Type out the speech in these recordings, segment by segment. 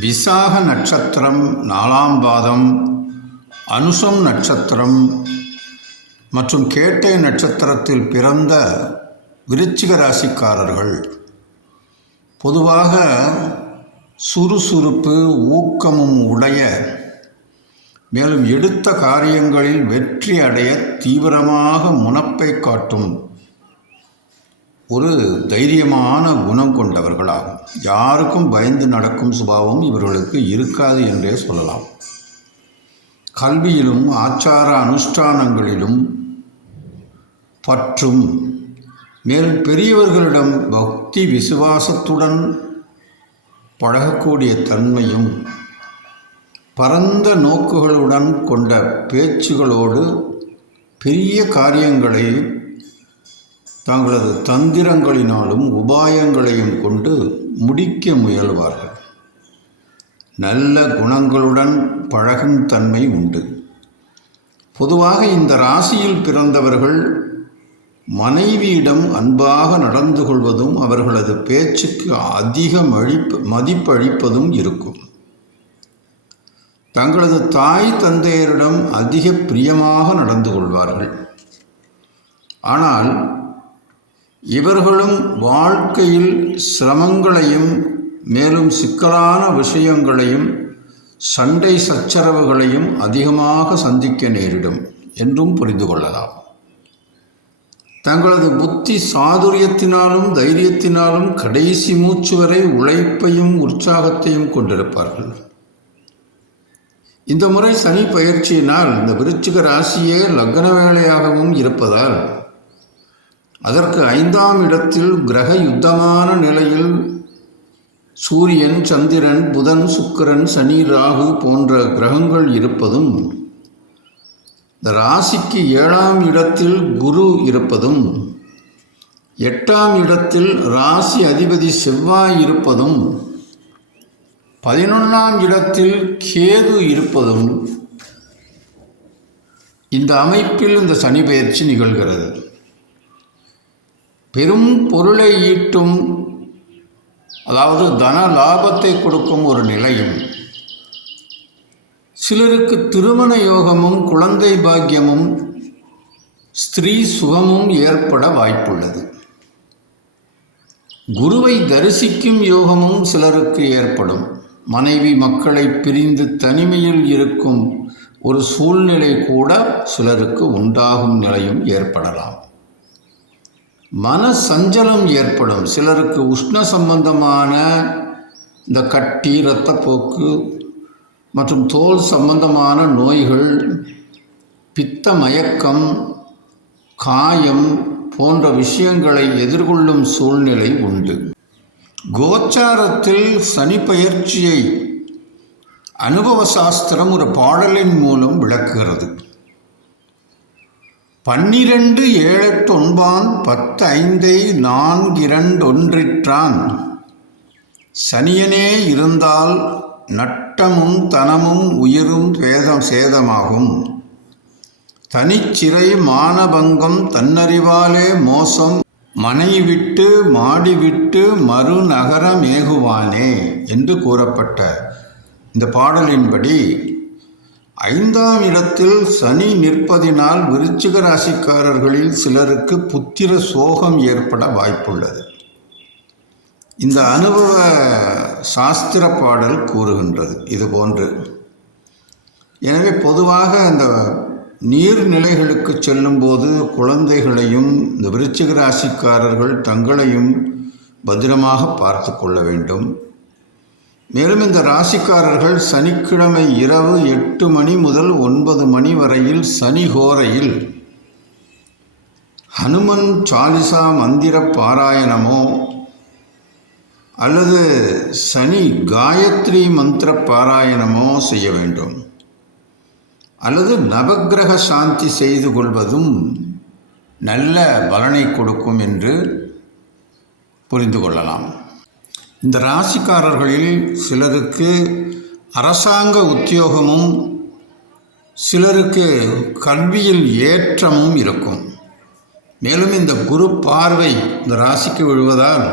விசாக நட்சத்திரம் நாலாம் பாதம் அனுசம் நட்சத்திரம் மற்றும் கேட்டை நட்சத்திரத்தில் பிறந்த விருச்சிக ராசிக்காரர்கள். பொதுவாக சுறுசுறுப்பு ஊக்கமும் உடைய மேலும் எடுத்த காரியங்களில் வெற்றி அடைய தீவிரமாக முனப்பை காட்டும் ஒரு தைரியமான குணம் கொண்டவர்களாகும். யாருக்கும் பயந்து நடக்கும் சுபாவம் இவர்களுக்கு இருக்காது என்றே சொல்லலாம். கல்வியிலும் ஆச்சார அனுஷ்டானங்களிலும் பற்றும் மேலும் பெரியவர்களிடம் பக்தி விசுவாசத்துடன் பழகக்கூடிய தன்மையும் பரந்த நோக்குகளுடன் கொண்ட பேச்சுகளோடு பெரிய காரியங்களை தங்களது தந்திரங்களினாலும் உபாயங்களையும் கொண்டு முடிக்க முயல்வார்கள். நல்ல குணங்களுடன் பழகும் தன்மை உண்டு. பொதுவாக இந்த ராசியில் பிறந்தவர்கள் மனைவியிடம் அன்பாக நடந்து கொள்வதும் அவர்களது பேச்சுக்கு அதிக மழிப்பு மதிப்பளிப்பதும் இருக்கும். தங்களது தாய் தந்தையரிடம் அதிக பிரியமாக நடந்து கொள்வார்கள். ஆனால் இவர்களும் வாழ்க்கையில் சிரமங்களையும் மேலும் சிக்கலான விஷயங்களையும் சண்டை சச்சரவுகளையும் அதிகமாக சந்திக்க நேரிடும் என்றும் புரிந்து கொள்ளலாம். தங்களது புத்தி சாதுரியத்தினாலும் தைரியத்தினாலும் கடைசி மூச்சு வரை உழைப்பையும் உற்சாகத்தையும் கொண்டிருப்பார்கள். இந்த முறை சனி பயிற்சியினால் இந்த விருச்சிக ராசியே லக்ன வேலையாகவும் இருப்பதால் அதற்கு ஐந்தாம் இடத்தில் கிரக யுத்தமான நிலையில் சூரியன் சந்திரன் புதன் சுக்கிரன் சனி ராகு போன்ற கிரகங்கள் இருப்பதும் இந்த ராசிக்கு ஏழாம் இடத்தில் குரு இருப்பதும் எட்டாம் இடத்தில் ராசி அதிபதி செவ்வாய் இருப்பதும் பதினொன்றாம் இடத்தில் கேது இருப்பதும் இந்த அமைப்பில் இந்த சனி பயிற்சி நிகழ்கிறது. பெரும் பொருளை ஈட்டும் அதாவது தன லாபத்தை கொடுக்கும் ஒரு நிலையும். சிலருக்கு திருமண யோகமும் குழந்தை பாக்கியமும் ஸ்திரீ சுகமும் ஏற்பட வாய்ப்புள்ளது. குருவை தரிசிக்கும் யோகமும் சிலருக்கு ஏற்படும். மனைவி மக்களை பிரிந்து தனிமையில் இருக்கும் ஒரு சூழ்நிலை கூட சிலருக்கு உண்டாகும் நிலையும் ஏற்படலாம். மன சஞ்சலம் ஏற்படும். சிலருக்கு உஷ்ண சம்பந்தமான இந்த கட்டி இரத்தப்போக்கு மற்றும் தோல் சம்பந்தமான நோய்கள் பித்த மயக்கம் காயம் போன்ற விஷயங்களை எதிர்கொள்ளும் சூழ்நிலை உண்டு. கோச்சாரத்தில் சனி பயிற்சியை அனுபவ சாஸ்திரம் ஒரு பாடலின் மூலம் விளக்குகிறது. பன்னிரண்டு ஏழத்தொன்பான் பத்து ஐந்தை நான்கிரண்டொன்றிற்றான். சனியனே இருந்தால் நட்டமும் தனமும் உயிரும் வேதம் சேதமாகும். தனிச்சிறை மானபங்கம் தன்னறிவாலே மோசம் மனை விட்டு மாடி விட்டு மறுநகரமேகுவானே என்று கூறப்பட்ட இந்த பாடலின்படி ஐந்தாம் இடத்தில் சனி நிற்பதினால் விருச்சிக ராசிக்காரர்களில் சிலருக்கு புத்திர சோகம் ஏற்பட வாய்ப்புள்ளது. இந்த அனுபவ சாஸ்திர பாடல் கூறுகின்றது. இது போன்று. எனவே பொதுவாக அந்த நீர்நிலைகளுக்கு செல்லும்போது குழந்தைகளையும் இந்த விருச்சிக ராசிக்காரர்கள் தங்களையும் பத்திரமாக பார்த்து கொள்ள வேண்டும். மேலும் இந்த ராசிக்காரர்கள் சனிக்கிழமை இரவு எட்டு மணி முதல் ஒன்பது மணி வரையில் சனி ஹோரையில் ஹனுமன் சாலிசா மந்திர பாராயணமோ அல்லது சனி காயத்ரி மந்திர பாராயணமோ செய்ய வேண்டும். அல்லது நவக்கிரக சாந்தி செய்து கொள்வதும் நல்ல பலனை கொடுக்கும் என்று புரிந்து கொள்ளலாம். இந்த ராசிக்காரர்களில் சிலருக்கு அரசாங்க உத்தியோகமும் சிலருக்கு கல்வியில் ஏற்றமும் இருக்கும். மேலும் இந்த குரு பார்வை இந்த ராசிக்கு விழுவதால்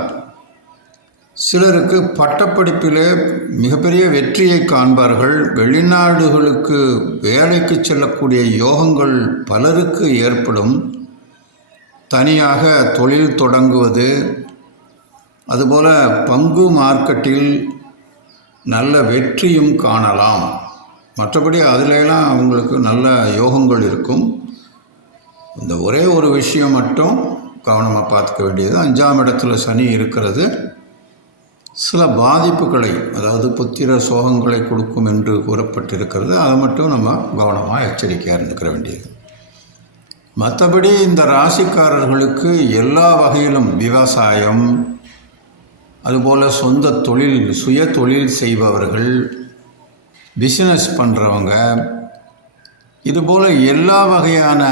சிலருக்கு பட்டப்படிப்பிலே மிகப்பெரிய வெற்றியை காண்பார்கள். வெளிநாடுகளுக்கு வேலைக்கு செல்லக்கூடிய யோகங்கள் பலருக்கு ஏற்படும். தனியாக தொழில் தொடங்குவது அதுபோல் பங்கு மார்க்கெட்டில் நல்ல வெற்றியும் காணலாம். மற்றபடி அதிலெல்லாம் அவங்களுக்கு நல்ல யோகங்கள் இருக்கும். இந்த ஒரே ஒரு விஷயம் மட்டும் கவனமாக பார்த்துக்க வேண்டியது. அஞ்சாம் இடத்துல சனி இருக்கிறது. சில பாதிப்புகளை அதாவது புத்திர சோகங்களை கொடுக்கும் என்று கூறப்பட்டிருக்கிறது. அதை மட்டும் நம்ம கவனமாக எச்சரிக்கையாக இருந்துக்கிற வேண்டியது. மற்றபடி இந்த ராசிக்காரர்களுக்கு எல்லா வகையிலும் விவசாயம் அதுபோல் சொந்த தொழில் சுய தொழில் செய்பவர்கள் பிஸ்னஸ் பண்ணுறவங்க இதுபோல் எல்லா வகையான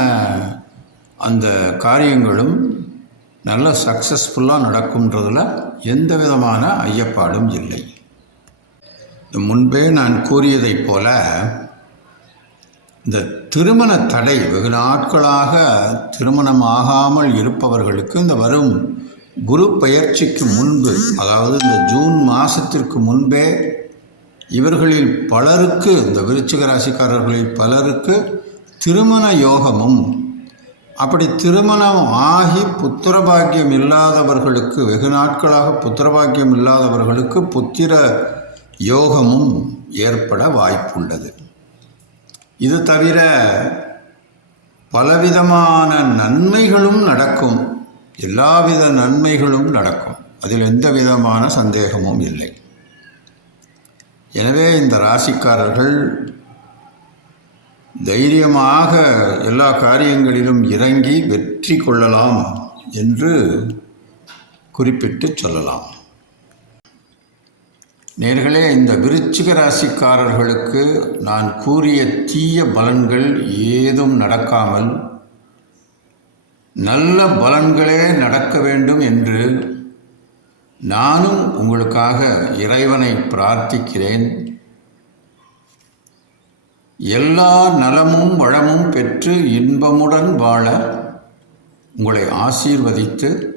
அந்த காரியங்களும் நல்ல சக்ஸஸ்ஃபுல்லாக நடக்கும்ன்றதில் எந்த விதமான ஐயப்பாடும் இல்லை. முன்பே நான் கூறியதைப் போல இந்த திருமண தடை வெகு நாட்களாக திருமணம் ஆகாமல் இருப்பவர்களுக்கு இந்த வரும் குரு பெயர்ச்சிக்கு முன்பு அதாவது இந்த ஜூன் மாதத்திற்கு முன்பே இவர்களில் பலருக்கு இந்த விருச்சிக ராசிக்காரர்களில் பலருக்கு திருமண யோகமும் அப்படி திருமணம் ஆகி புத்திரபாக்கியம் இல்லாதவர்களுக்கு வெகு நாட்களாக புத்திரபாக்கியம் இல்லாதவர்களுக்கு புத்திர யோகமும் ஏற்பட வாய்ப்புள்ளது. இது தவிர பலவிதமான நன்மைகளும் நடக்கும். எல்லாவித நன்மைகளும் நடக்கும். அதில் எந்த விதமான சந்தேகமும் இல்லை. எனவே இந்த ராசிக்காரர்கள் தைரியமாக எல்லா காரியங்களிலும் இறங்கி வெற்றி கொள்ளலாம் என்று குறிப்பிட்டு சொல்லலாம். நேர்களே இந்த விருச்சிக ராசிக்காரர்களுக்கு நான் கூறிய தீய பலன்கள் ஏதும் நடக்காமல் நல்ல பலன்களே நடக்க வேண்டும் என்று நானும் உங்களுக்காக இறைவனை பிரார்த்திக்கிறேன். எல்லா நலமும் வளமும் பெற்று இன்பமுடன் வாழ உங்களை ஆசீர்வதித்து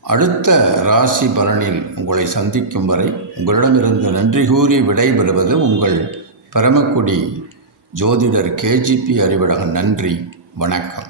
அடுத்த ராசி பலனில் உங்களை சந்திக்கும் வரை உங்களிடமிருந்து நன்றி கூறி விடைபெறுவது உங்கள் பரமக்குடி ஜோதிடர் கேஜிபி அறிவழகன். நன்றி வணக்கம்.